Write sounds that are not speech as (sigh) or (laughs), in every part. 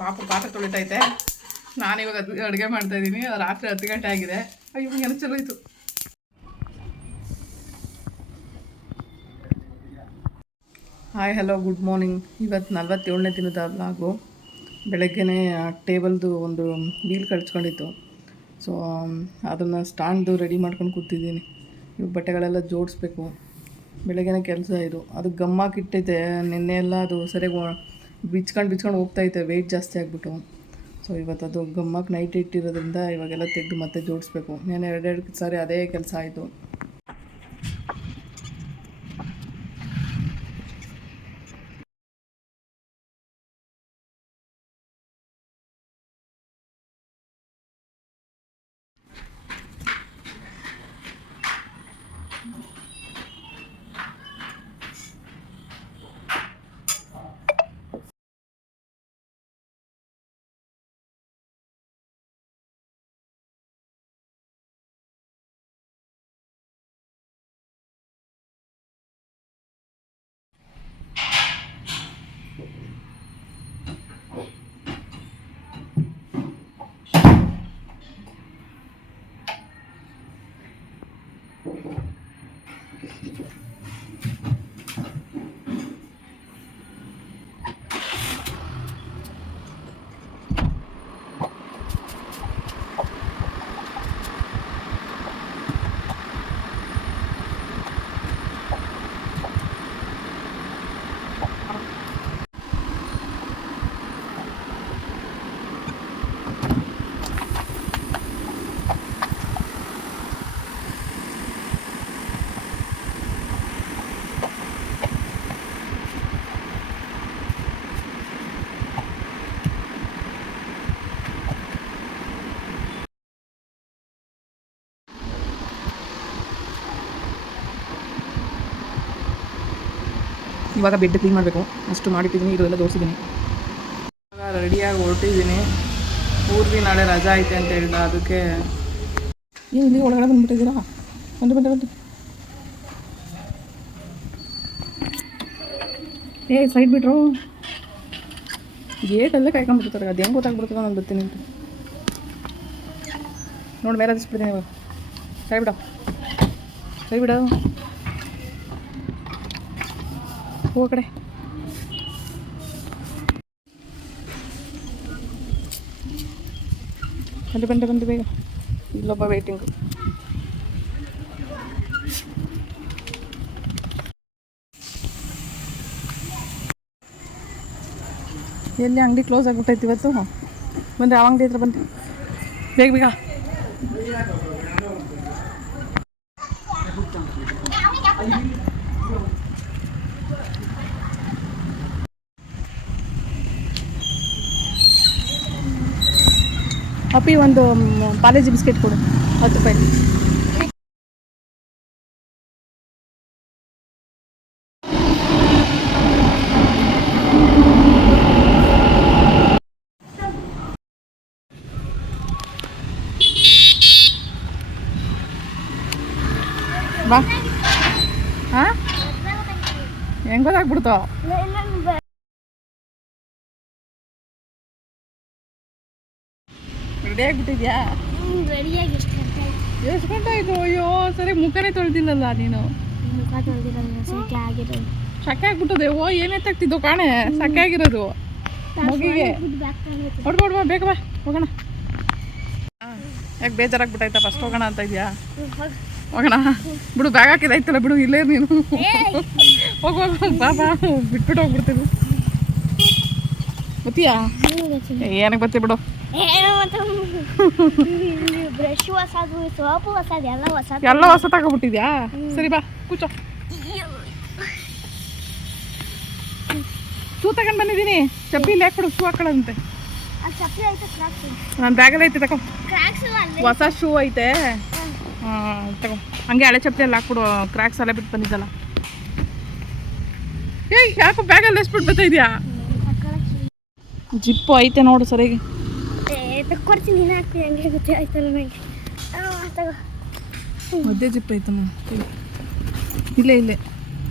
ಪಾಪ ಪಾತ್ರೆ ತೊಳಿತೈತೆ. ನಾನಿವಾಗ ಅಡುಗೆ ಮಾಡ್ತಾ ಇದ್ದೀನಿ. ರಾತ್ರಿ ಹತ್ತು ಗಂಟೆ ಆಗಿದೆ. ಅಯ್ಯೋ ಏನೋ ಚಲೋ ಇತ್ತು ಹಾಯ್ ಹಲೋ ಗುಡ್ ಮಾರ್ನಿಂಗ್ ಇವತ್ತು ನಲ್ವತ್ತೇಳನೇ ದಿನದ ಬ್ಲಾಗು ಬೆಳಗ್ಗೆನೇ ಟೇಬಲ್ದು ಒಂದು ವೀಲ್ ಕಳ್ಸ್ಕೊಂಡಿತ್ತು. ಸೊ ಅದನ್ನು ಸ್ಟ್ಯಾಂಡ್ದು ರೆಡಿ ಮಾಡ್ಕೊಂಡು ಕೂತಿದ್ದೀನಿ. ಇವು ಬಟ್ಟೆಗಳೆಲ್ಲ ಜೋಡಿಸ್ಬೇಕು. ಬೆಳಗ್ಗೆನೇ ಕೆಲಸ ಇದು. ಅದು ಗಮ್ಮಾಕಿಟ್ಟೈತೆ ನಿನ್ನೆ ಎಲ್ಲ ಅದು ಸರಿಯಾಗಿ ಬಿಚ್ಕೊಂಡು ಬಿಚ್ಕೊಂಡು ಹೋಗ್ತೈತೆ ವೆಯ್ಟ್ ಜಾಸ್ತಿ ಆಗಿಬಿಟ್ಟು. ಸೊ ಇವತ್ತು ಅದು ಗಮ್ಮಕ್ಕೆ ನೈಟ್ ಇಟ್ಟಿರೋದ್ರಿಂದ ಇವಾಗೆಲ್ಲ ತೆಗೆದು ಮತ್ತೆ ಜೋಡಿಸ್ಬೇಕು. ನಾನು ಎರಡೆರಡು ಸಾರಿ ಅದೇ ಕೆಲಸ ಆಯಿತು. ಇವಾಗ ಬೆಡ್ ಕ್ಲೀನ್ ಮಾಡಬೇಕು. ಅಷ್ಟು ಮಾಡಿಟ್ಟಿದ್ದೀನಿ ಇದೆಲ್ಲ ತೋರಿಸಿದ್ದೀನಿ. ಇವಾಗ ರೆಡಿಯಾಗಿ ಹೊರಟಿದ್ದೀನಿ. ಊರ್ವಿ ನಾಳೆ ರಜಾ ಐತೆ ಅಂತ ಹೇಳಿದ ಅದಕ್ಕೆ ಏನು ಇಲ್ಲಿ ಒಳಗಡೆ ಬಂದ್ಬಿಟ್ಟಿದ್ದೀರಾ? ಬಂದು ಬಂದು ಬಂದು. ಏ ಸೈಡ್ ಬಿಟ್ರು. ಗೇಟಲ್ಲೇ ಕಾಯ್ಕೊಂಡ್ಬಿಡ್ತಾರೆ ಅದು ಹೆಂಗೆ ಗೊತ್ತಾಗ್ಬಿಡ್ತದೆ ನಾನು ಬರ್ತೀನಿ ಅಂತ ನೋಡಿ ಮೇಲೆ ಹದಿಸ್ಬಿಡ್ತೀನಿ ಇವಾಗ. ಕೈ ಬಿಡ. ಕೈ ಬಿಡ. ಹೋಗೋ ಕಡೆ. ಬಂದು ಬಂದು ಬಂದು ಬೇಗ. ಇಲ್ಲೊಬ್ಬ ವೇಟಿಂಗು ಎಲ್ಲಿ ಅಂಗಡಿ ಕ್ಲೋಸ್ ಆಗಿಬಿಟ್ಟೈತಿ ಇವತ್ತು? ಬಂದ್ರೆ ಯಾವ ಅಂಗಡಿ ಹತ್ರ ಬಂದು. ಬೇಗ ಬೇಗ. ಅಪ್ಪಿ ಒಂದು ಪಾಲೇಜಿ ಬಿಸ್ಕೆಟ್ ಕೊಡು ಹತ್ತು ರೂಪಾಯಿ. ಬಾ. ಹಾಂ? ಹೆಂಗೆ ಗೊತ್ತಾಗ್ಬಿಡ್ತಾವ ರೆಡಿ ಆಗಿಬಿಟ್ಟಿದ್ಯಾ? ರೆಡಿಯಾಗಿ ಎಷ್ಟು ಗಂಟೆ ಆಯ್ತು? ಎಷ್ಟು ಗಂಟೆ ಆಯಿತು? ಅಯ್ಯೋ ಸರಿ ಮುಖನೇ ತೊಳೆದಿಲ್ಲಲ್ಲ ನೀನು? ಮುಖ ತೊಳೆದಿರಲ್ಲ ಸೆಕೆ ಆಗಿರೋದು. ಸಕ್ಕೆ ಆಗ್ಬಿಟ್ಟದೆ. ಓ ಏನೇ ತಗ್ತಿದ್ದು ಕಾಣೆ? ಸಕ್ಕೆ ಆಗಿರೋದು. ಮಗಿಗೆ ಹೊಡ್ಬ ಬೇಗ ಬಾ. ಹೋಗೋಣ. ಯಾಕೆ ಬೇಜಾರಾಗ್ಬಿಟ್ಟಾಯ್ತಾ? ಫಸ್ಟ್ ಹೋಗೋಣ ಅಂತ ಇದೆಯಾ? ಹೋಗೋಣ. ಬಿಡು ಬ್ಯಾಗ್ ಹಾಕಿದಾಯ್ತಲ್ಲ ಬಿಡು ಇಲ್ಲೇ ನೀನು. ಹೋಗುವಾಗ ಹೋಗು ಬಾ ಬಾ. ಬಿಟ್ಬಿಟ್ಟು ಹೋಗ್ಬಿಡ್ತೀವಿ ಗೊತ್ತೀಯಾ? ಏನಕ್ಕೆ ಬರ್ತೀವಿ ಬಿಡು. ಬ್ರಷ್ ಹೊಸದು ಸೋಪು ಹೊಸದು ಎಲ್ಲ ಹೊಸ ಎಲ್ಲ ಹೊಸ ತಗೊಬಿಟ್ಟಿದ್ಯಾ ಸರಿ ಬಾ ಕೂಚೋ ಶೂ ತಗೊಂಡು ಬಂದಿದ್ದೀನಿ. ಚಪ್ಪಲಿ ಹಾಕ್ಬಿಡು ಶೂ ಹಾಕೊಳ್ಳಂತೆ ನನ್ನ ಬ್ಯಾಗಲ್ಲಿ ಐತೆ ತಗೋ. ಹೊಸ ಶೂ ಐತೆ. ಹಾಂ ತಗೋ. ಹಂಗೆ ಹಳೆ ಚಪ್ಪಲಿ ಎಲ್ಲ ಹಾಕ್ಬಿಡು. ಕ್ರ್ಯಾಕ್ಸ್ ಎಲ್ಲ ಬಿಟ್ಟು ಬಂದಿದ್ದಲ್ಲ. ಏಯ್ ಯಾಕೋ ಬ್ಯಾಗಲ್ಲಿ ಎಸ್ಬಿಟ್ಟು ಬರ್ತಾ ಇದೆಯಾ? ಜಿಪ್ಪು ಐತೆ ನೋಡು ಸರಿಯಾಗಿ ಕೊಡ್ತೀನಿ ನೀನು ಹಾಕ್ತೀನಿ ಹಂಗೆ ಗೊತ್ತೆ ಆಯ್ತಲ್ಲ ನನಗೆ ತಗೋ ಮಧ್ಯೆ ಜಿಪ್ ಐತಮ್ಮ ಇಲ್ಲ, ಇಲ್ಲೇ.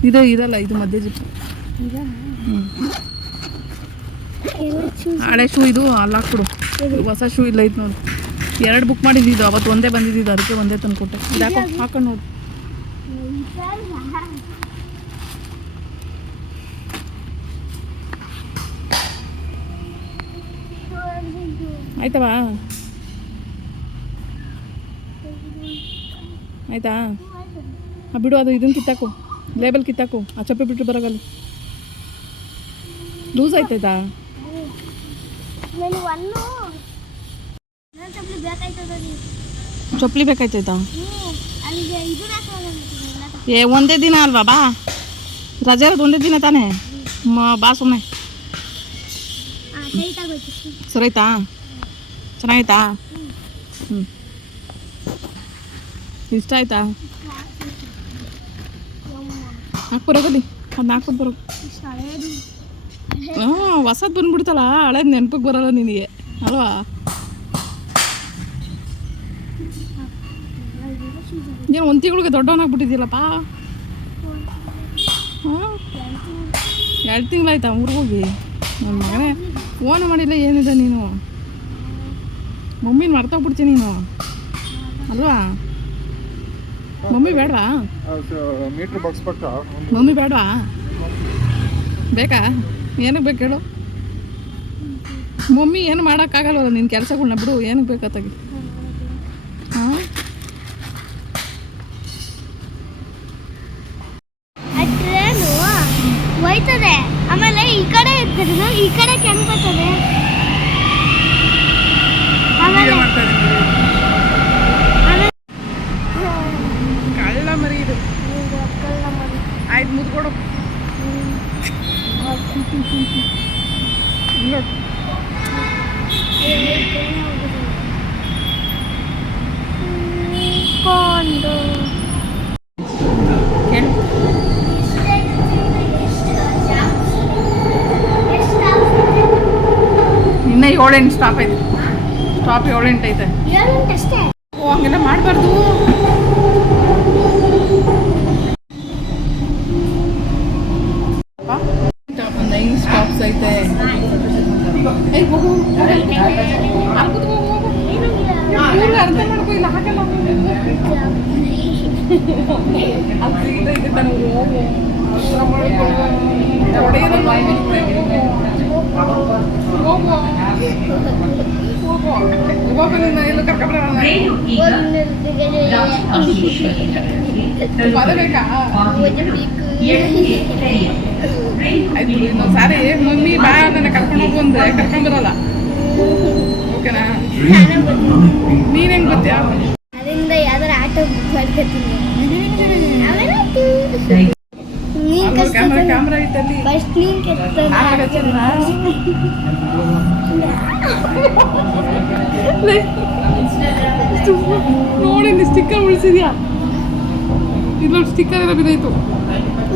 ಇದು ಇರಲ್ಲ, ಇದು ಮದ್ಯ ಜಿಪ್ ಹಳೆ ಶೂ ಇದು, ಅಲ್ಲಿ ಹಾಕ್ಬಿಡು. ಹೊಸ ಶೂ ಇಲ್ಲ ಐತೆ ನೋಡಿ. ಎರಡು ಬುಕ್ ಮಾಡಿದ್ದು ಅವತ್ತು ಒಂದೇ ಬಂದಿದ್ದು ಅದಕ್ಕೆ ಒಂದೇ ತಂದು ಕೊಟ್ಟೆ ಹಾಕೊಂಡು ನೋಡು. ಆಯ್ತವಾ? ಆಯ್ತಾ? ಆ ಬಿಡು ಅದು ಇದನ್ನು ಕಿತ್ತಾಕು. ಲೇಬಲ್ ಕಿತ್ತಾಕು. ಆ ಚಪ್ಪೆ ಬಿಟ್ಟು ಬರೋಗಲ್ಲ. ಲೂಸ್ ಆಯ್ತಾಯ್ತಾ? ಚಪ್ಪಲಿ ಬೇಕಾಯ್ತಾಯ್ತಾ? ಏ ಒಂದೇ ದಿನ ಅಲ್ವಾ? ಬಾ. ರಜೆ ಇರೋದು ಒಂದೇ ದಿನ ತಾನೇ? ಮ ಬಾ ಸುಮ್ಮನೆ ಸರಿ ಟೈಟ್ ಚೆನ್ನಾಯ್ತಾ ಹ್ಞೂ ಇಷ್ಟ ಆಯ್ತಾ ಹಾಕ್ಬರೋಗಲ್ಲಿ ಅದನ್ನ ಹಾಕ್ಬಿಟ್ಟು ಬರೋ ಹ್ಞೂ ಹೊಸದು ಬಂದ್ಬಿಡ್ತಲ್ಲ, ಹಳೇದು ನೆನಪಿಗೆ ಬರಲ್ಲ ನಿನಗೆ, ಅಲ್ವಾ? ಏನು ಒಂದು ತಿಂಗಳಿಗೆ ದೊಡ್ಡವನಾಗ್ಬಿಟ್ಟಿದ್ಯಲ್ಲಪ್ಪ ಹಾಂ? ಎರಡು ತಿಂಗಳಾಯ್ತಾ ಊರಿಗೆ ಹೋಗಿ? ನನ್ನ ಮಗನೇ ಫೋನ್ ಮಾಡಿಲ್ಲ ಏನಿದೆ ನೀನು? ಮಮ್ಮಿನ ಮರ್ತೋಗ್ಬಿಡ್ತೀನಿ ನೀನು. ಅಲ್ವಾ? ಮಮ್ಮಿ ಬೇಡವಾ? ಮೀಟ್ರ್ ಬಾಕ್ಸ್ ಪಕ್ಕ ಮಮ್ಮಿ ಬೇಡವಾ? ಬೇಕಾ? ಏನಕ್ಕೆ ಬೇಕು ಹೇಳು? ಮಮ್ಮಿ ಏನು ಮಾಡೋಕ್ಕಾಗಲ್ವಲ್ಲ ನಿನ್ನ ಕೆಲಸಗಳನ್ನ ಬಿಡು ಏನಕ್ಕೆ ಬೇಕಾತಾಗಿ ಹಾಂ ಆ ಟ್ರೇನು ಹೋಯ್ತದೆ ಆಮೇಲೆ ಈ ಕಡೆ ಇರ್ತದೆ ಈ ಕಡೆ ಕೆಂಪು ಬರ್ತದೆ ಆಮೇಲೆ ಆಮೇಲೆ ಕಳ್ಳ ಮರಿ ಇದು ಇದು ಕಳ್ಳ ಮರಿ. ಆಯ್ತು ಮುದ್ಕೊಡು ನೋಡು ಇಲ್ಲಿ ಟ್ರೈನ್ ಹೋಗುದು. ಕೊಂಡು ಕೇಳು ಇನ್ನ ಏಳೆಂಟು ಸ್ಟಾಪ್ ಐತೆ ಸ್ಟಾಪ್ ಏಳೆಂಟು ಐತೆ ಅಷ್ಟೇ ಓ ಹಂಗೆಲ್ಲ ಮಾಡಬಾರ್ದು ಒಂದು ಐದು ಸ್ಟಾಪ್ಸ್ ಐತೆ ಏಯ್ ಹೋಗು ಅಲ್ಲಿ ಕೂತ್ಕೋ, ಹೋಗು. ಕೂತ್ಕೊ, ಅರ್ಥ ಮಾಡ್ಕೊ ಇಲ್ಲ ಹಾಕಲ್ಲ ಅದು ಸೀಟ್ ಐತೆ ತಾನೆ ಹೋಗು ಅವಸರ ಮಾಡ್ಕೊ ಹೊಡೆಯೋದನ್ನ ಮಾಡ್ಬಿಡ್ತೆ, ಹೋಗು ಹೋಗು ಹೋಗು ಹೋಗು ನಿನ್ನ ಎಲ್ಲೂ ಕರ್ಕೊಂಡ್ಬರಲ್ಲ ಮದ ಬೇಕಾ ಆಯ್ತು ಇನ್ನೊಂದು ಸಾರಿ ಮಮ್ಮಿ ಬಾ ನನ್ನ ಕರ್ಕೊಂಡು ಹೋಗು ಅಂದ್ರೆ ಕರ್ಕೊಂಬರಲ್ಲ ಓಕೆನಾ? ನೀನ್ ಹೆಂಗ್ ಅದರಿಂದ ಯಾವ್ದಾರ ಆಟೋ ಬುಕ್ ಮಾಡ್ಕೊತೀನಿ. ನೀನ್ ಕ್ಯಾಮ್ರಾ ಐತಲ್ಲಿ. ಫಸ್ಟ್ ನೀನ್ (laughs) ನೋಡಿ ಸ್ಟಿಕ್ಕರ್ ಉಳಿಸಿದ್ಯಾ? ಇಲ್ಲೊಂದು ಸ್ಟಿಕ್ಕರ್ ಎಲ್ಲ ಬಿದ್ದಾಯ್ತು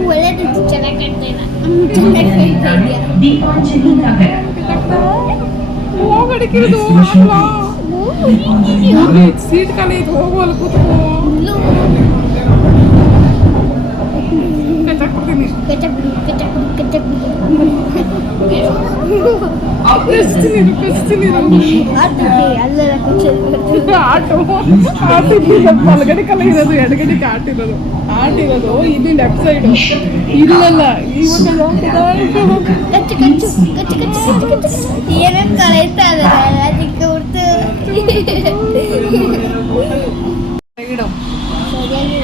ಒಳ್ಳೇದಿತ್ತು ಚೆನ್ನಾಗಿ ಹೋಗಡಿಕಿರೋದು ಸೀಟ್ ಖಾಲಿ ಐತೆ ಹೋಗು ಅಲ್ಲಿ ಕೂತ್ಕೋ ಆಟೋ ಆಟ ಬಲಗಡೆ ಕಲ ಇರೋದು ಎಡಗಡೆಗೆ ಆಟ ಇರೋದು ಆಟ ಇರೋದು ಇದು ಲೆಫ್ಟ್ ಸೈಡ್ ಇಲ್ಲಲ್ಲ ಇವಾಗ ಕಚ್ಚು ಕಚ್ಚು ಕಚ್ಚು ಕಚ್ಚು ಕಚ್ಚು ಕಚ್ಚು. ಏನೇನು ಕಳೀತಾ ಇದ್ದಾರೆ? ಅದಕ್ಕೆ ಹೊರ್ತು ಇಡು. ಸರಿಯಾಗಿ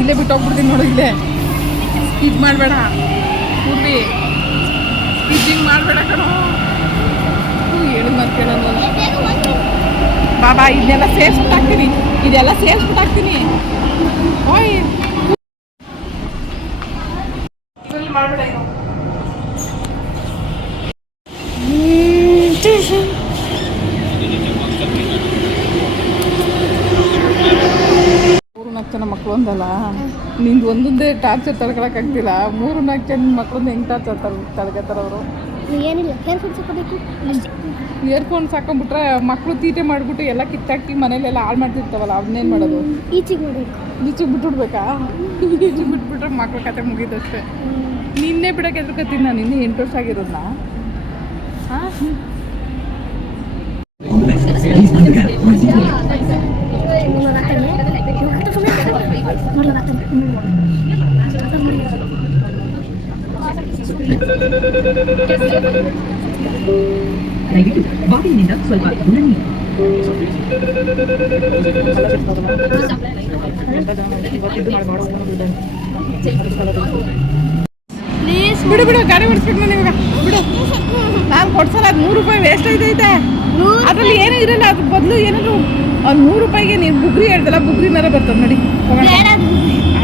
ಇಲ್ಲೇ ಬಿಟ್ಟು ಹೋಗ್ಬಿಡ್ತೀನಿ ನೋಡು ಇಲ್ಲೇ. ಸ್ಕಿಡ್ ಮಾಡಬೇಡ. ಕೂರ್ಲಿ ಸ್ಕಿಡ್ಡಿಂಗ್ ಮಾಡಬೇಡ ಕಣೋ. ಹೇಳಿ ಮತ್ತೆ ಕೇಳೋಣ ಬಾಬಾ ಇದನ್ನೆಲ್ಲ ಸೇರಿಸ್ಬಿಟ್ಟು ಹಾಕ್ತೀನಿ ಇದೆಲ್ಲ ಸೇರಿಸ್ಬಿಟ್ಟು ಹಾಕ್ತೀನಿ ಓಯ್ ಮೂರು ನಾಲ್ಕು ಜನ ಮಕ್ಕಳು ಒಂದಲ್ಲ? ನಿಂದು ಒಂದೊಂದೇ ಟಾರ್ಚರ್ ತಡ್ಕೊಳಕ್ಕಾಗ್ತಿಲ್ಲ. ಮೂರು ನಾಲ್ಕು ಜನ ಮಕ್ಕಳೊಂದು ಹೆಂಗೆ ಟಾರ್ಚರ್ ತಡ್ಕೊತಾರೆ ಅವರು? ಏನಿಲ್ಲ ಅಷ್ಟೇ. ಇಯರ್ಫೋನ್ಸ್ ಹಾಕೊಂಡ್ಬಿಟ್ರೆ ಮಕ್ಕಳು ತೀಟೆ ಮಾಡಿಬಿಟ್ಟು ಎಲ್ಲ ಕಿತ್ತಾಕಿ ಮನೇಲೆಲ್ಲ ಹಾಳು ಮಾಡ್ತಿರ್ತಾವಲ್ಲ ಅವನ್ನೇನು ಮಾಡೋದು? ಈಚೆಗೆ ನೋಡಬೇಕು ಈಚೆಗೆ ಬಿಟ್ಬಿಡ್ಬೇಕಾ? ಈಚೆಗೆ ಬಿಟ್ಬಿಟ್ರೆ ಮಕ್ಳ ಕತೆ ಮುಗಿದಷ್ಟೇ. ನಿನ್ನೆ ಬಿಡಕ್ಕೆ ಎದ್ರಕತ್ತೀನಿ ನಾನು ಇನ್ನೂ ಎಂಟು ವರ್ಷ ಆಗಿರೋದ್ನ? ಹಾಂ? ದಯವಿಟ್ಟು ಬಾಗಿಲಿನಿಂದ ಸ್ವಲ್ಪ ಪ್ಲೀಸ್ ಬಿಡು ಬಿಡು ಗಾಡಿ ಓಡಿಸ್ಬೇಕು ನಾನು ಇವಾಗ. ಬಿಡು. ನಾನು ಕೊಡ್ಸಲ್ಲ ಅದು ನೂರು ರೂಪಾಯಿ ವೇಸ್ಟ್ ಐತೈತೆ ಅದ್ರಲ್ಲಿ ಏನೂ ಇರಲ್ಲ ಅದ್ರ ಬದಲು ಏನಾದ್ರು ಒಂದು ನೂರು ರೂಪಾಯಿಗೆ ನೀವು ಬುಗ್ರಿ ಹೇಳ್ದಲ್ಲ ಮೇಲೆ ಬರ್ತದೆ ನೋಡಿ.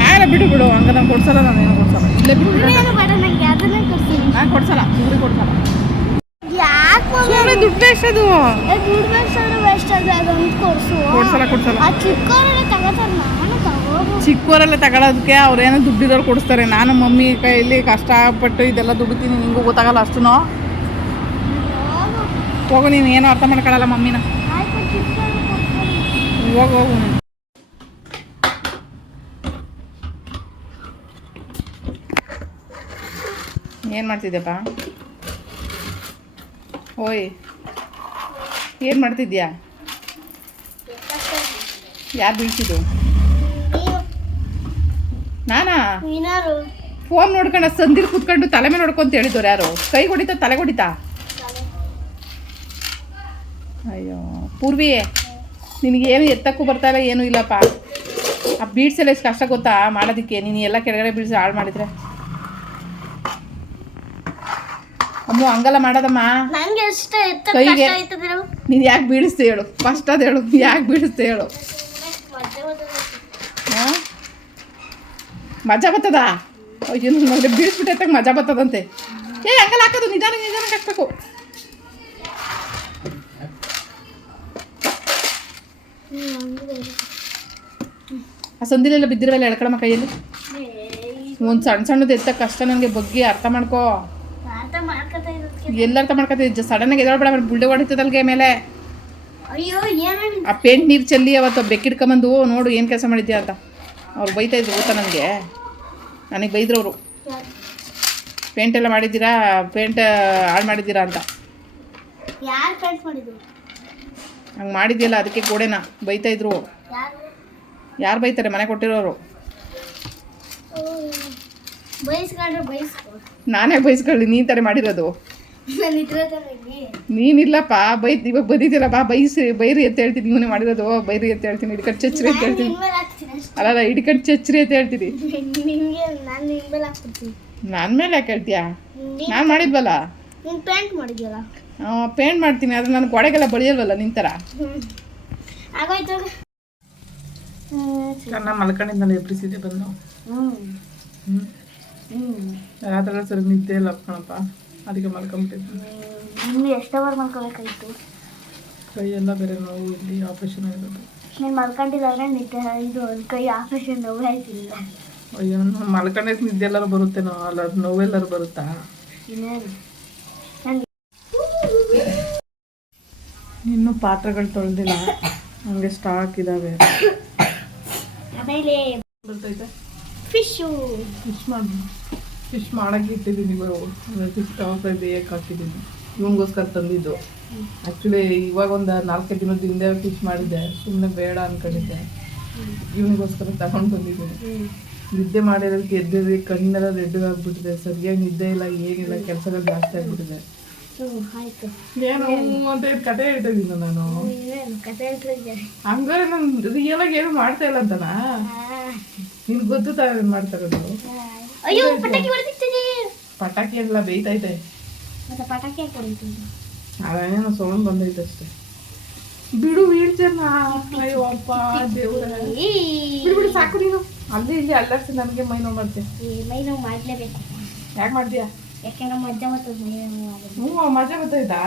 ಆರ ಬಿಡು ಬಿಡು ಹಂಗ ನಾನು ಕೊಡ್ಸಲ್ಲ ನಾನು ಏನೋ ಕೊಡ್ಸಲ್ಲ. ಇಲ್ಲೇ ಬಿಡು ನಾನು ಕೊಡ್ಸಲ್ಲ. ಸುಮ್ಮನೆ ದುಡ್ಡು ವೇಸ್ಟ್ ಕೊಡ್ಸು. ಕೊಡ್ಸಲ್ಲ ಕೊಡ್ಸಲ್ಲ. ಚಿಕ್ಕವರೆಲ್ಲ ತಗೊಳೋದಕ್ಕೆ ಅವ್ರೇನೋ ದುಡ್ಡಿದವ್ರು ಕೊಡಿಸ್ತಾರೆ. ನಾನು ಮಮ್ಮಿ ಕೈಯಲ್ಲಿ ಕಷ್ಟಪಟ್ಟು ಇದೆಲ್ಲ ದುಡಿತೀನಿ ನಿಂಗೂ ಗೊತ್ತಾಗಲ್ಲ ಅಷ್ಟೂ ಹೋಗು. ನೀನು ಏನು ಅರ್ಥ ಮಾಡ್ಕೊಳಲ್ಲ ಮಮ್ಮಿನ. ಹೋಗು ಹೋಗು ನೀನು. ಏನು ಮಾಡ್ತಿದ್ದೆಪ್ಪ ಓಯ್ ಏನು ಮಾಡ್ತಿದ್ಯಾ? ಯಾರು ಬೀಳ್ಸಿದ್ದು? ನಾನಾ? ಫೋನ್ ನೋಡ್ಕೊಂಡು ಸಂದಿರ್ ಕೂತ್ಕೊಂಡು ತಲೆ ಮೇಲೆ ನೋಡ್ಕೊಂತ ಹೇಳಿದ್ರು ಯಾರು? ಕೈ ಹೊಡಿತಾ ತಲೆ ಹೊಡಿತಾ? ಅಯ್ಯೋ ಪೂರ್ವಿ ನಿನಗೆ ಏನು ಎತ್ತಕ್ಕೂ ಬರ್ತಾ ಇಲ್ಲ ಏನೂ ಇಲ್ಲಪ್ಪ. ಆ ಬೀಡ್ಸೆಲ್ಲ ಎಷ್ಟು ಕಷ್ಟ ಗೊತ್ತಾ ಮಾಡೋದಕ್ಕೆ? ನೀನು ಎಲ್ಲ ಕೆಳಗಡೆ ಬೀಳ್ಸಿ ಹಾಳು ಮಾಡಿದ್ರೆ. ಅಮ್ಮ ಹಂಗಲ್ಲ ಮಾಡೋದಮ್ಮ. ನಂಗೆ ಕೈಗೆ- ನೀನು ಯಾಕೆ ಬೀಳಿಸ್ತೀ ಹೇಳು. ಫಸ್ಟ್ ಅದು ಹೇಳು. ಯಾಕೆ ಬೀಳಿಸ್ತೀ ಹೇಳು. ಹಾಂ? ಮಜಾ ಬರ್ತದ? ಅಯ್ಯೋ ನನ್ನ ಮಗಡೆ ಬೀಳಿಸ್ಬಿಟ್ಟೆ ಮಜಾ ಬರ್ತದಂತೆ. ಏ ಹಂಗಲ್ಲ ಹಾಕೋದು. ನಿಧಾನ ನಿಧಾನಕ್ಕೆ ಹಾಕ್ಬೇಕು. ಆ ಸಂದಿಲೆಲ್ಲ ಬಿದ್ದಿರಲ್ಲ ಎಳ್ಕೊಳಮ್ಮ ಕೈಯಲ್ಲಿ? ಒಂದು ಸಣ್ಣ ಸಣ್ಣದು ಎತ್ತ ಕಷ್ಟ ನನಗೆ ಬಗ್ಗೆ ಅರ್ಥ ಮಾಡ್ಕೋ. ಮಾಡ್ಕೊತಾ ತ ಎಲ್ಲ ಸಡನ್ ಆಗಿ ಸಡನ್ನಾಗಿ ಎದೊಳ್ಬೇಡ ಆಮೇಲೆ ಬುಲ್ಡೆ ಹೊಡಿತದಲ್ಗೆ ಮೇಲೆ. ಅಯ್ಯೋ ಆ ಪೇಂಟ್ ನೀರು ಚೆಲ್ಲಿ ಅವತ್ತು ಬೆಕ್ಕಿಡ್ಕೊಂಬಂದು ನೋಡು ಏನು ಕೆಲಸ ಮಾಡಿದ್ಯಾ? ಅಂತ. ಅವ್ರು ಬೈತಾ ಇದ್ರು ಗೊತ್ತಾ ನನಗೆ? ನನಗೆ ಬೈದ್ರವರು. ಪೇಂಟ್ ಎಲ್ಲ ಮಾಡಿದ್ದೀರಾ? ಪೇಂಟ್ ಹಾಳು ಮಾಡಿದ್ದೀರಾ ಅಂತ. ಯಾರು ಪೇಂಟ್ ಮಾಡಿದ್ರು ಹಂಗೆ ಮಾಡಿದ್ಯಲ್ಲ ಅದಕ್ಕೆ ಗೋಡೆನ. ಬೈತಾ ಇದ್ರು. ಯಾರು? ಬೈತಾರೆ? ಮನೆ ಕೊಟ್ಟಿರೋರು. ನಾನೇ ಬೈಸ್ಕೊಳ್ಳಿ ನೀನು ಥರ ಮಾಡಿರೋದು. ನೀನಿಲ್ಲಪ್ಪ ಬೈ ಇವಾಗ ಬಂದಿದ್ದಿಲ್ಲ ಬಾ ಬೈಸಿ ಬೈರಿ ಅಂತ ಹೇಳ್ತೀನಿ ಇವನೇ ಮಾಡಿರೋದು ಬೈರಿ ಅಂತ ಹೇಳ್ತೀನಿ ಹಿಡ್ಕೊಂಡು ಚಚ್ರಿ ಅಂತ ಹೇಳ್ತೀನಿ. ಅಲ್ಲಲ್ಲ ಅಲ್ಲ ಹಿಡ್ಕೊಂಡು ಚಚ್ರಿ ಅಂತ ಹೇಳ್ತೀನಿ. ನಾನ್ ನಾನು ನನ್ನ ಮೇಲೆ ಯಾಕೆ ಹೇಳ್ತೀಯಾ? ನೀನ್- ನಾನು ಮಾಡಿದ್ವಲ್ಲ? ನೀನ್ ಪೇಂಟ್ ಮಾಡಿದ್ಯಲ್ಲ? ಪೇಂಟ್ ಮಾಡ್ತೀನಿ ಆದರೆ ನನ್ನ ಗೋಡೆಗೆಲ್ಲ ಬಳಿಯಲ್ವಲ್ಲ ನಿನ್ ಥರ ನನ್ನ ಮಲ್ಕೊಂಡಿದ್ದಲ್ಲಿ ಎಬ್ರಿಸಿದೆ ಬಂದು. ಹ್ಞೂ ಹ್ಮ್. ರಾತ್ರಿ ಸರಿ ನಿದ್ದೆ ಇಲ್ಲ ಕಣಪ್ಪ. ಅದಕ್ಕೆ ಮಲ್ಕೊಂಬಿಟ್ಟಿದ್ದೆ. ಇನ್ನು ಎಷ್ಟು ಅವರ್ ಮಲ್ಕೋಬೇಕಾಗಿತ್ತು. ಕೈ ಎಲ್ಲ ಬೇರೆ ನೋವು ಇಲ್ಲಿ ಆಪ್ರೇಷನ್ ಆಗಿರೋದು ನೀನು ಮಲ್ಕೊಂಡಿಲ್ಲ ಅಂದ್ರೆ ನಿದ್ದೆ ಇದು ಕೈ ಆಪರೇಷನ್ ನೋವು ಆಯ್ತಿಲ್ಲ. ಅಯ್ಯೋ ನಾನು ಮಲ್ಕೊಂಡಕ್ಕೆ ನಿದ್ದೆ ಎಲ್ಲರೂ ಬರುತ್ತೇನೋ ಅಲ್ಲ ನೋವೆಲ್ಲರೂ ಬರುತ್ತಾ? ಇನ್ನೇನು ಇನ್ನೂ ಪಾತ್ರೆಗಳು ತೊಳೆದಿಲ್ಲ. ಹಂಗೆ ಸ್ಟಾಕ್ ಇದಾವೆ. ಆಮೇಲೆ ಬರ್ತೈತೆ? ಫಿಶು ಫಿಶ್ ಮಾಡಿ. ಫಿಶ್ ಮಾಡಕ್ಕೆ ಇಟ್ಟಿದ್ದೀನಿ ಇವಾಗ. ಫಿಶ್ ತಗೊಂಡ್ರೆ ಬೇಯಕ್ಕೆ ಹಾಕಿದ್ದೀನಿ. ಇವನಿಗೋಸ್ಕರ ತಂದಿದ್ದು. ಆ್ಯಕ್ಚುಲಿ ಇವಾಗ ಒಂದು ನಾಲ್ಕೈದು ದಿನದ ಹಿಂದೆ ಫಿಶ್ ಮಾಡಿದ್ದೆ. ಸುಮ್ಮನೆ ಬೇಡ ಅಂದ್ಕೊಂಡಿದ್ದೆ ಇವನಿಗೋಸ್ಕರ ತಗೊಂಡು ಬಂದಿದ್ದೀನಿ. ನಿದ್ದೆ ಮಾಡಿರೋದಕ್ಕೆ ಎದ್ದಿದ್ರೆ ಕಣ್ಣೆಲ್ಲ ರೆಡ್ ಆಗಿಬಿಟ್ಟಿದೆ. ಸರಿಯಾಗಿ ನಿದ್ದೆ ಇಲ್ಲ ಏನಿಲ್ಲ ಕೆಲಸಗಳು ಜಾಸ್ತಿ ಆಗಿಬಿಟ್ಟಿದೆ. ಏನು ಅಂತ ಕತೆ ಹೇಳ್ತಾ ಇದ್ದೀನಿ ನಾನು ಹಂಗಾರೆ ನಾನು ರಿಯಲ್ ಆಗಿ ಏನು ಮಾಡ್ತಾ ಇಲ್ಲ ಅಂತನಾ? ನಿನ್ಗೆ ಗೊತ್ತು ತಾನೇ ಮಾಡ್ತಾ ಇರೋದು. ಅಯ್ಯೋ ಪಟಾಕಿ ಹೊಡೆದಿಕ್ತಿದೆ ಪಟಾಕಿ ಎಲ್ಲ ಬೇಯ್ತೈತೆ ಮತ್ತೆ ಪಟಾಕಿ ಯಾಕೆ ಹೊಡಿತೀನಿ ಅದೇನೋ ಸೌಂಡ್ ಬಂದೈತೆ ಅಷ್ಟೇ. ಬಿಡು ವೀಳ್ತೇನ ಅಯ್ಯೋ ಅಪ್ಪ ದೇವ್ರ. ಬಿಡು ಬಿಡು ಸಾಕು ನೀನು. ಅಲ್ಲಿ ಇಲ್ಲಿ ಅಲ್ಲಾಡ್ಸಿ ನನಗೆ ಮೈ ನೋವು ಮಾಡ್ತೆ ಮೈ ನೋವು ಮಾಡಲೇಬೇಕು. ಯಾಕೆ ಮಾಡ್ತೀಯಾ? ಯಾಕೆಂದ್ರೆ ಮಜಾ ಬರ್ತದೆ ಹ್ಞೂ ಮಜಾ ಬರ್ತೈತಾ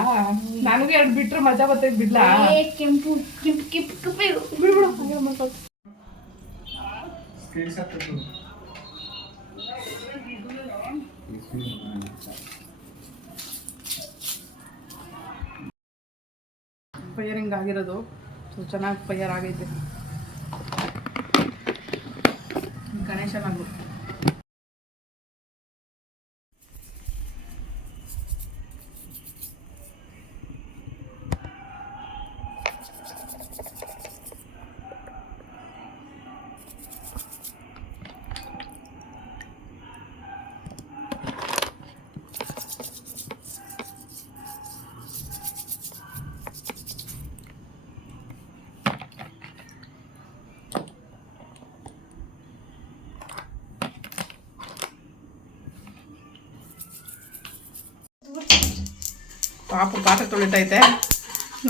ನನಗೆ ಎರಡು ಬಿಟ್ರೆ ಮಜಾ ಬರ್ತೈತೆ ಬಿಡ್ಲಾ? ಏ, ಕೆಂಪು ಕೆಂಪು ಕೆಂಪು ಕೆಂಪು ಬಿಡು. ಬಿಡು. ಪೈಯರಿಂಗ್ ಆಗಿರೋದು. ಸೊ ಚೆನ್ನಾಗಿ ಫೈಯರ್ ಆಗೈತೆ. ಗಣೇಶನಾಗು ಪಾಪ ಪಾತ್ರೆ ತೊಳಿತೈತೆ.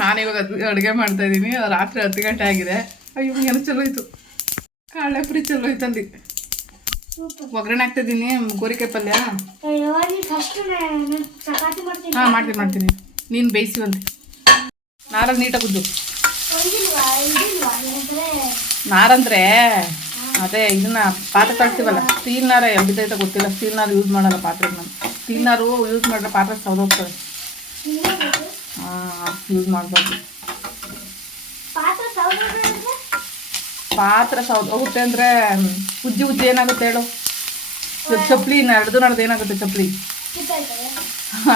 ನಾನಿವಾಗ ಅಡುಗೆ ಮಾಡ್ತಾ ಇದ್ದೀನಿ. ರಾತ್ರಿ ಹತ್ತು ಗಂಟೆ ಆಗಿದೆ. ಅಯ್ಯೋ, ಏನೋ ಚಲೋ ಇತ್ತು ಕಾಳೆ ಪುರಿ ಚಲೋ ಐತಲ್ಲಿ ಒಗ್ಗರಣೆ ಹಾಕ್ತಿದ್ದೀನಿ ಗೋರಿಕಾಯಿ ಪಲ್ಯ. ಹಾಂ, ಮಾಡ್ತೀನಿ ಮಾಡ್ತೀನಿ. ನೀನು ಬೇಯಿಸಿವಂತೆ ನಾರಲ್ಲಿ ನೀಟಾಗಿ ಉದ್ದು. ಒಂದಿಲ್ವಾ ಇದಿಲ್ವಾ ನಾರಂದ್ರೆ, ಅದೇ ಇದನ್ನ ಪಾತ್ರೆ ತಳ್ತೀವಲ್ಲ ಸ್ಟೀಲ್ ನಾರ ಎಲ್ಬಿದ್ದೈತೆ ಗೊತ್ತಿಲ್ಲ ಸ್ಟೀಲ್ ನಾರು ಯೂಸ್ ಮಾಡಲ್ಲ ಪಾತ್ರೆ ನಾನು ಸ್ಟೀಲ್ ನಾರು ಯೂಸ್ ಮಾಡಿದ್ರೆ ಪಾತ್ರೆ ಸೌದೋಗ್ತವೆ ಹಾಂ ಯೂಸ್ ಮಾಡ್ಬೋದು. ಪಾತ್ರೆ ಸೌದೆ ಹೋಗುತ್ತೆ ಅಂದರೆ ಉಜ್ಜಿ ಉಜ್ಜಿ ಏನಾಗುತ್ತೆ ಹೇಳು? ಚಪ್ಪಲಿ ನಡೆದು ನಡೆದು ಏನಾಗುತ್ತೆ ಚಪ್ಪಲಿ?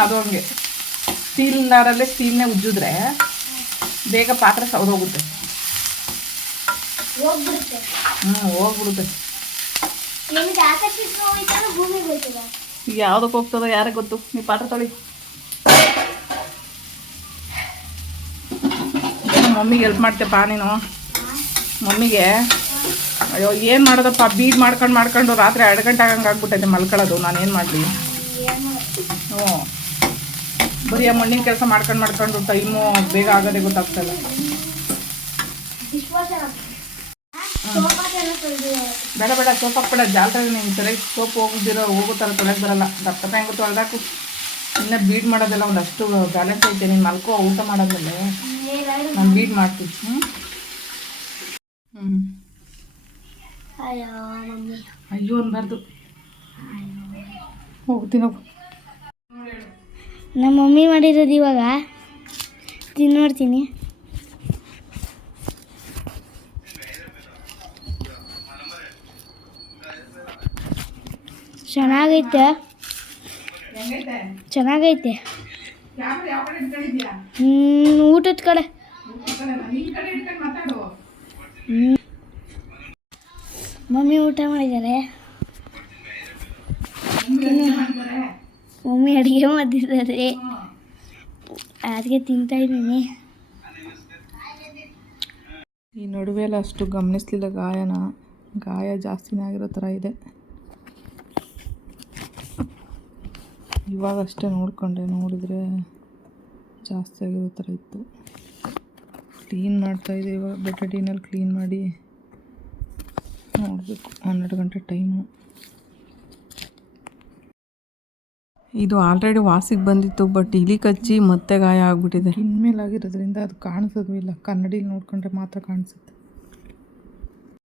ಅದು ಹಂಗೆ. ಸ್ಟೀಲ್ ನಾರಲ್ಲೇ ಸ್ಟೀಲ್ನೇ ಉಜ್ಜಿದ್ರೆ ಬೇಗ ಪಾತ್ರೆ ಸೌದೋಗುತ್ತೆ ಹೋಗುತ್ತೆ. ಹ್ಞೂ ಹೋಗ್ಬಿಡುತ್ತೆ. ಯಾವ್ದಕ್ಕೆ ಹೋಗ್ತದೋ ಯಾರಿಗೆ ಗೊತ್ತು? ನೀವು ಪಾತ್ರೆ ತೊಳಿ. ಮಮ್ಮಿಗೆ ಹೆಲ್ಪ್ ಮಾಡ್ತೀಯಪ್ಪ ನೀನು. ಮಮ್ಮಿಗೆ, ಅಯ್ಯೋ, ಏನು ಮಾಡೋದಪ್ಪ ಬೀಡ್ ಮಾಡ್ಕೊಂಡು ಮಾಡ್ಕೊಂಡು ರಾತ್ರಿ ಎರಡು ಗಂಟೆ ಆಗಂಗೆ ಆಗ್ಬಿಟ್ಟೈತೆ ಮಲ್ಕೊಳ್ಳೋದು ನಾನು ಏನು ಮಾಡಲಿ? ಹ್ಞೂ. ಬರೀ ಮಣ್ಣಿನ ಕೆಲಸ ಮಾಡ್ಕೊಂಡು ಮಾಡ್ಕೊಂಡು ಟೈಮು ಬೇಗ ಆಗೋದೇ ಗೊತ್ತಾಗ್ತಲ್ಲ ಬೇಡ ಬೇಡ, ಸೋಪ್ ಹಾಕ್ಬೇಡ. ಜಾತ್ರೆ ನೀನು ಸರಿಯಾಗಿ ಸೋಪ್ ಹೋಗಿದ್ದೀರೋ ಹೋಗೋ ಥರ ತೊಳೆಗೆ ಬರಲ್ಲ. ದಪ್ಪ ಹೆಂಗೆ ತೊಳೆದಾಕು ಇನ್ನು ಬೀಡ್ ಮಾಡೋದೆಲ್ಲ ಒಂದಷ್ಟು ಬ್ಯಾಲೆನ್ಸ್ ಐತೆ, ನೀನು ಮಲ್ಕೋ, ಊಟ ಮಾಡೋದ್ಮೇಲೆ. ನಾನು ಬೀಡ್ ಮಾಡ್ತೀನಿ ಹ್ಞೂ ಅಯ್ಯೋ, ಅನ್ಬಾರ್ದು. ಹೋಗ್ತೀನಿ ಹೋಗು ನಮ್ಮ ಮಮ್ಮಿ ಮಾಡಿರೋದು ಇವಾಗ. ತಿನ್, ನೋಡ್ತೀನಿ. ಚೆನ್ನಾಗೈತೆ. ಚೆನ್ನಾಗೈತೆ. ಹ್ಞೂ ಊಟದ ಕಡೆ. ಹ್ಞೂ ಕಡೆ ಇಟ್ಕೊಂಡು ಮಾತಾಡು. ಮಮ್ಮಿ ಊಟ ಮಾಡಿದ್ದಾರೆ ಮಮ್ಮಿ ಅಡುಗೆ ಮಾಡಿದ್ದಾರೆ ಅದಕ್ಕೆ ತಿಂತಾ ಇದ್ದೀನಿ. ಈ ನಡುವೆ ಎಲ್ಲ ಅಷ್ಟು ಗಮನಿಸ್ಲಿಲ್ಲ ಗಾಯನ. ಗಾಯ ಜಾಸ್ತಿನೇ ಆಗಿರೋ ಥರ ಇದೆ. ಇವಾಗಷ್ಟೇ ನೋಡಿಕೊಂಡೆ ನೋಡಿದರೆ ಜಾಸ್ತಿ ಆಗಿರೋ ಥರ ಇತ್ತು. ಕ್ಲೀನ್ ಮಾಡ್ತಾಯಿದ್ದೆ ಇವಾಗ ಬೆಟಡೀನಲ್ಲಿ ಕ್ಲೀನ್ ಮಾಡಿ ನೋಡಬೇಕು. ಹನ್ನೆರಡು ಗಂಟೆ ಟೈಮು. ಇದು ಆಲ್ರೆಡಿ ವಾಸಿಗೆ ಬಂದಿತ್ತು ಬಟ್ ಇಲಿ ಕಚ್ಚಿ ಮತ್ತೆ ಗಾಯ ಆಗ್ಬಿಟ್ಟಿದೆ. ಇನ್ಮೇಲೆ ಆಗಿರೋದ್ರಿಂದ ಅದು ಕಾಣಿಸೋದು ಇಲ್ಲ. ಕನ್ನಡಿಲಿ ನೋಡ್ಕೊಂಡ್ರೆ ಮಾತ್ರ ಕಾಣಿಸುತ್ತೆ.